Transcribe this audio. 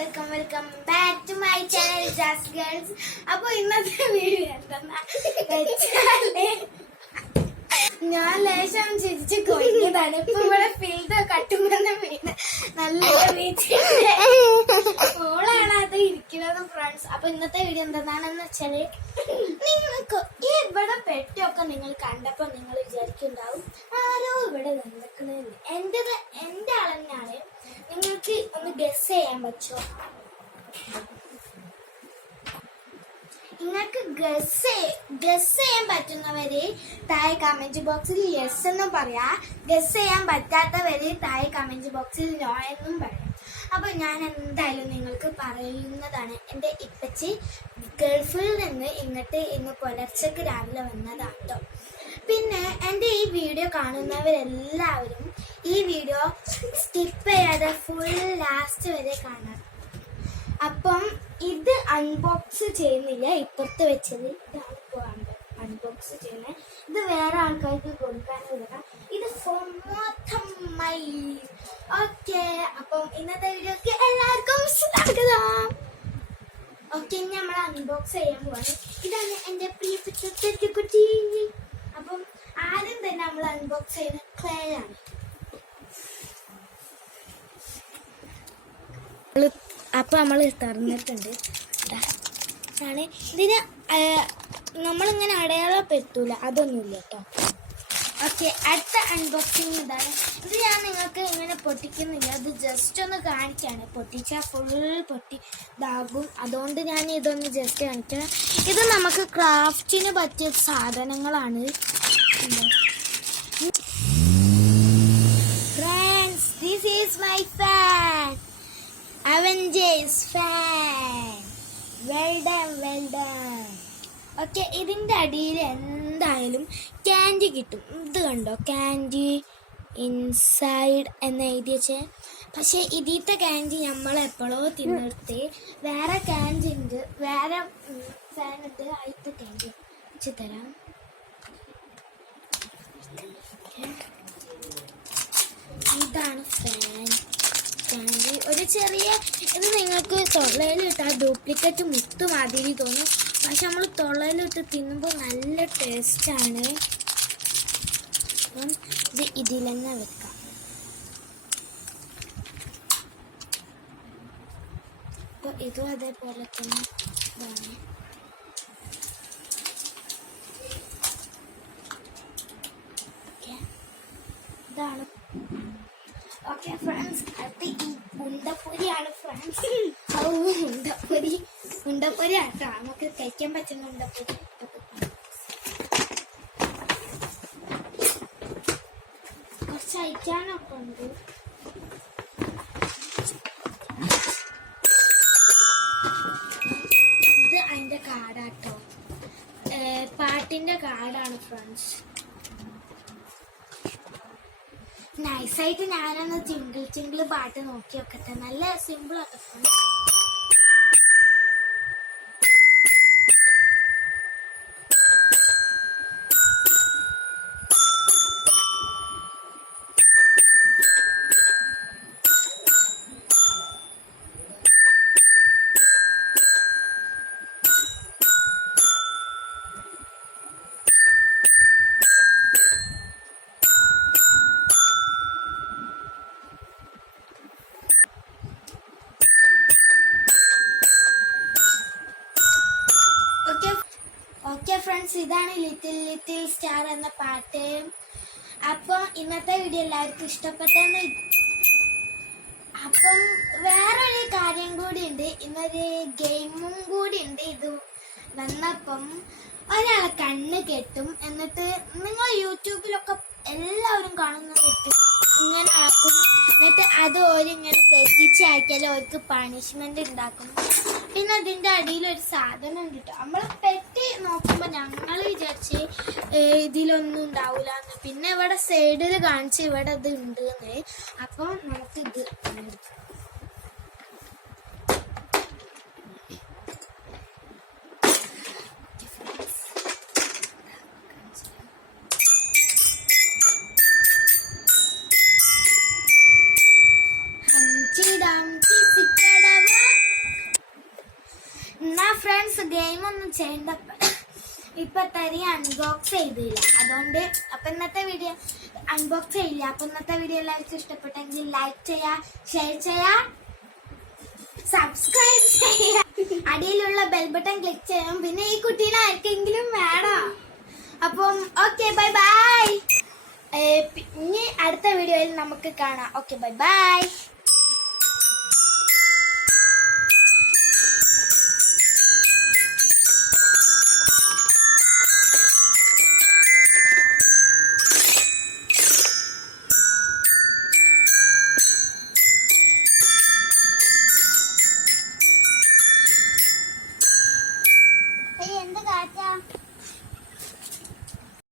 Welcome back to my channel ജാസ് girls. അപ്പൊ ഇന്നത്തെ വീഡിയോ എന്താ വെച്ചാല് ഞാൻ ലേശം ചിരിച്ചു കൊയ്യതാണ്. ഇപ്പൊ ഇവിടെ ഫീൽഡ് കട്ടുമെന്ന വീട് നല്ല മോളാണ് അത് ഇരിക്കുന്നത് ഫ്രണ്ട്സ്. അപ്പൊ ഇന്നത്തെ വീഡിയോ എന്താണെന്ന് വെച്ചാല് നിങ്ങൾക്ക് ഈ ഇവിടെ പെട്ടൊക്കെ നിങ്ങൾ കണ്ടപ്പോ നിങ്ങൾ വിചാരിക്കുന്നുണ്ടാവും ആരോ ഇവിടെ നിൽക്കണെന്ന്. എന്റെ ആളെന്നാണ്. നിങ്ങൾക്ക് ഒന്ന് ഗസ് ചെയ്യാൻ പറ്റുമോ? നിങ്ങൾക്ക് ഗസ് ചെയ്യാൻ പറ്റുന്നവര് താഴെ കമന്റ് ബോക്സിൽ യെസ് എന്നും പറയാ. ഗസ് ചെയ്യാൻ പറ്റാത്തവര് താഴെ കമന്റ് ബോക്സിൽ നോ എന്നും പറയാം. അപ്പൊ ഞാൻ എന്തായാലും നിങ്ങൾക്ക് പറയുന്നതാണ്. എൻ്റെ ഇപ്പച്ചി ഗൾഫിൽ നിന്ന് ഇന്ന് പുലർച്ചക്ക് രാവിലെ വന്നതാണ് കേട്ടോ. പിന്നെ എൻ്റെ ഈ വീഡിയോ കാണുന്നവരെല്ലാവരും ഈ വീഡിയോ സ്കിപ്പ് ചെയ്യാതെ ഫുൾ ലാസ്റ്റ് വരെ കാണാം. അപ്പം ഇത് അൺബോക്സ് ചെയ്യുന്നില്ല, ഇപ്പുറത്ത് വെച്ചത് ഇതാണ് ഇപ്പോൾ അൺബോക്സ് ചെയ്യുന്നത്. ഇത് വേറെ ആൾക്കാർക്ക് കൊടുക്കാനും വിടാം. ഇത് ഓക്കെ. അപ്പം ഇന്നത്തെ വീഡിയോക്ക് എല്ലാവർക്കും സ്വാഗതം. ഓക്കെ, ഇനി നമ്മൾ അൺബോക്സ് ചെയ്യാൻ പോവാണ്. ഇതാണ് എൻ്റെ പ്രിയപ്പെട്ട തെറ്റുകുട്ടി. അപ്പം ആദ്യം തന്നെ നമ്മൾ അൺബോക്സ് ചെയ്യുന്ന ക്ലേ ആണ്. അപ്പൊ നമ്മൾ തുറന്നിട്ടുണ്ട്. ഇതിന് നമ്മളിങ്ങനെ അടയാളപ്പെടുത്തൂല, അതൊന്നുമില്ല കേട്ടോ. ഓക്കെ, അടുത്ത അൺബോക്സിങ് ഇതാണ്. ഇത് ഞാൻ നിങ്ങൾക്ക് ഇങ്ങനെ പൊട്ടിക്കുന്നില്ല, അത് ജസ്റ്റ് ഒന്ന് കാണിക്കാണ്. പൊട്ടിച്ചാൽ ഫുൾ പൊട്ടി ഇതാകും, അതുകൊണ്ട് ഞാൻ ഇതൊന്ന് ജസ്റ്റ് കാണിക്കാം. ഇത് നമുക്ക് ക്രാഫ്റ്റിന് പറ്റിയ സാധനങ്ങളാണ്. Friends, this is my fan, Avengers fan. Well done. Okay, ഇതിൻ്റെ അടിയിൽ എന്തായാലും ക്യാൻഡി കിട്ടും. ഇത് കണ്ടോ, ക്യാൻഡി ഇൻസൈഡ് എന്ന് എഴുതി വെച്ചേ. പക്ഷെ ഇതിത്തെ ക്യാൻഡി നമ്മളെപ്പോഴോ തിന്നെടുത്ത് വേറെ ക്യാൻഡി ഉണ്ട്, വേറെ ഫാൻ ഉണ്ട്. അതിത്തെ ക്യാൻഡി വെച്ച് തരാം. ഇതാണ് ഫാൻ ക്യാൻഡി. ഒരു ചെറിയ ഇത് നിങ്ങൾക്ക് തൊള്ളയിലിട്ടാൽ ഡ്യൂപ്ലിക്കേറ്റ് മുത്ത് മാതിരി തോന്നും, പക്ഷെ നമ്മൾ തൊള്ളയിലിട്ട് തിന്നുമ്പോൾ നല്ല ടേസ്റ്റാണ്. അപ്പം ഇത് ഇതിലെന്നെ വെക്കാം. അപ്പോൾ ഇതും അതേപോലെ തന്നെ ഇതാണ്. ഇതാണ്. ഓക്കെ ഫ്രണ്ട്സ്, അത് ഈ ഉണ്ടപ്പൊരിയാണ് ഫ്രണ്ട്സ്. ഉണ്ടപ്പൊരി ആട്ടോ, നമുക്ക് കഴിക്കാൻ പറ്റുന്ന ഉണ്ടപ്പൊരി. കുറച്ച് അയക്കാനൊക്കെ ഉണ്ട്. ഇത് അതിൻ്റെ കാർഡാട്ടോ, പാട്ടിൻ്റെ കാർഡാണ് ഫ്രണ്ട്സ്. നൈസായിട്ട് ഞാനൊന്ന് ചിങ്കിൾ പാട്ട് നോക്കി നോക്കട്ടെ. നല്ല സിമ്പിളാണ് ഫ്രണ്ട്സ്. ഓക്കെ ഫ്രണ്ട്സ്, ഇതാണ് ലിറ്റിൽ സ്റ്റാർ എന്ന പാട്ട്. അപ്പം ഇന്നത്തെ വീഡിയോ എല്ലാവർക്കും ഇഷ്ടപ്പെട്ടെന്ന്. അപ്പം വേറൊരു കാര്യം കൂടി ഉണ്ട്, ഇന്നൊരു ഗെയിമും കൂടി ഉണ്ട്. ഇത് വന്നപ്പം ഒരാളെ കണ്ണ് കെട്ടും, എന്നിട്ട് നിങ്ങൾ യൂട്യൂബിലൊക്കെ എല്ലാവരും കാണുന്ന പറ്റും ഇങ്ങനെ ആക്കും. എന്നിട്ട് അത് ഓരിങ്ങനെ തെറ്റിച്ചാക്കിയാൽ അവർക്ക് പണിഷ്മെന്റ് ഉണ്ടാക്കും. പിന്നെ അതിൻ്റെ അടിയിലൊരു സാധനം ഉണ്ട് കേട്ടോ. നമ്മൾ പെട്ടി നോക്കുമ്പോൾ ഞങ്ങൾ വിചാരിച്ച് ഇതിലൊന്നും ഉണ്ടാവില്ല എന്ന്. പിന്നെ ഇവിടെ സൈഡിൽ കാണിച്ച് ഇവിടെ ഇത് ഉണ്ട് എന്ന്. അപ്പോൾ നമുക്കിത് Dum, kissy, ഫ്രണ്ട്സ് ഗെയിം ഒന്നും ചെയ്യണ്ട, ഇപ്പൊ തരി അൺബോക്സ് ചെയ്തില്ല, അതുകൊണ്ട് അപ്പൊ ഇന്നത്തെ വീഡിയോ അൺബോക്സ് ചെയ്യില്ല. അപ്പൊ ഇന്നത്തെ വീഡിയോ എല്ലാവർക്കും ഇഷ്ടപ്പെട്ടെങ്കിൽ ലൈക്ക് ചെയ്യാ, ഷെയർ ചെയ്യാ, സബ്സ്ക്രൈബ് ചെയ്യാ, അടിയിലുള്ള ബെൽ ബട്ടൺ ക്ലിക്ക് ചെയ്യാം. പിന്നെ ഈ കുട്ടീനെ ആർക്കെങ്കിലും വേണം. അപ്പം ഓക്കെ, ബൈ ബൈ. ഇനി അടുത്ത വീഡിയോയിൽ നമുക്ക് കാണാം. Okay, bye bye.